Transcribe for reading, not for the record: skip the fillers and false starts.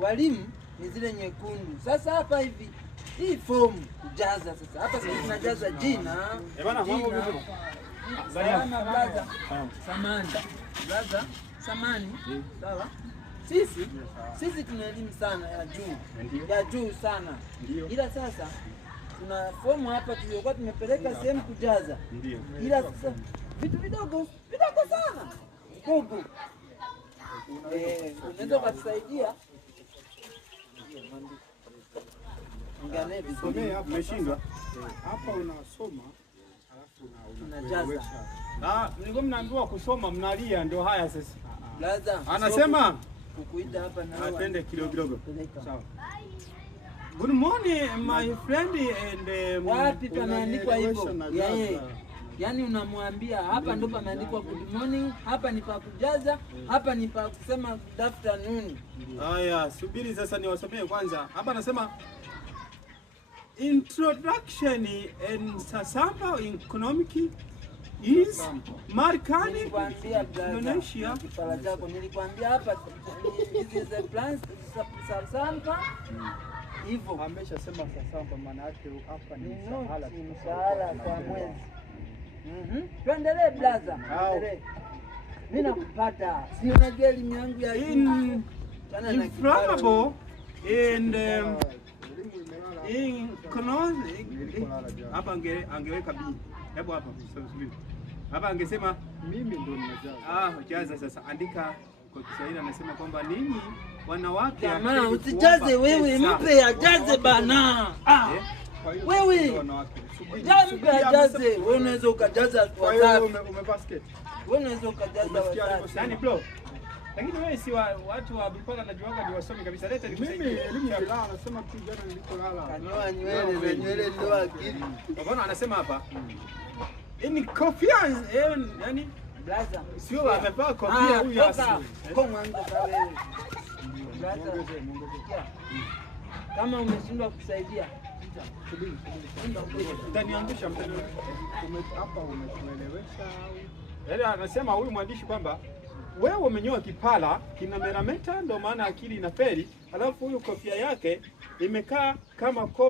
Walimu ni zile nyekundu. Sasa hapa hivi hii fomu kujaza sasa. Hapa sisi tunajaza jina. Bwana mambo vipi? Salama blaza. Samani. Blaza, samani. Sawa? Sisi tuna elimu sana ya juu. Ya juu sana. Ila sasa kuna fomu hapa tuliokuwa tumepeleka sehemu kujaza. Ila sasa vitu vidogo sana. Vidogo. Unaweza kutusaidia? Ngane Somee hapo umeshindwa. Hapa unasoma alafu unajaza. Nilikuwa mnaambiwa kusoma mnalia ndio haya sasa. Blaza. Anasema kukuita hapa na atende kidogo. Sawa. Good morning my friend and wapi pameandikwa hivyo? Yaani unamwambia hapa ndio pameandikwa good morning, hapa ni pa kujaza, hapa ni pa kusema good afternoon. Haya, subiri sasa niwasomee kwanza. Hapa anasema introduction and sasamba economic is Marekani Indonesia. Kipala chako nilikwambia hapa hizi za plans sasamba hivyo. Ameshasema sasamba maana yake hapa ni mshahara kwa mwezi. Tuendelee blaza. Mimi nakupata. Si unajua elimu yangu ya inflammable and economic. Hapa angeweka B. Hebu hapa subiri. Hapa angesema mimi ndo ninajaza. Jaza sasa. Andika kwa Kiswahili anasema kwamba ninyi wanawake jamaa usijaze wewe, mpe ajaze bana. Wewe mpe ajaze. Wewe unaweza ukajaza kwa hiyo umebasket. Wewe unaweza ukajaza wazazi. Nani bro? Lakini wewe si watu wa Bipala na Juanga ni wasomi kabisa. Leta nikusaidie. Mimi elimu ya lala anasema tu jana nilipolala. Kanyoa nywele ndio akili. Bwana anasema hapa. Ni kofia yani blaza. Sio amevaa kofia huyu hasa. Kwa mwanzo wewe. Blaza. Kama umeshindwa kusaidia utaniangusha hapa umetuelewesha au? Yaani anasema huyu mwandishi kwamba wewe umenyoa kipala kina merameta ndio maana akili inafeli, alafu huyu kofia yake imekaa kama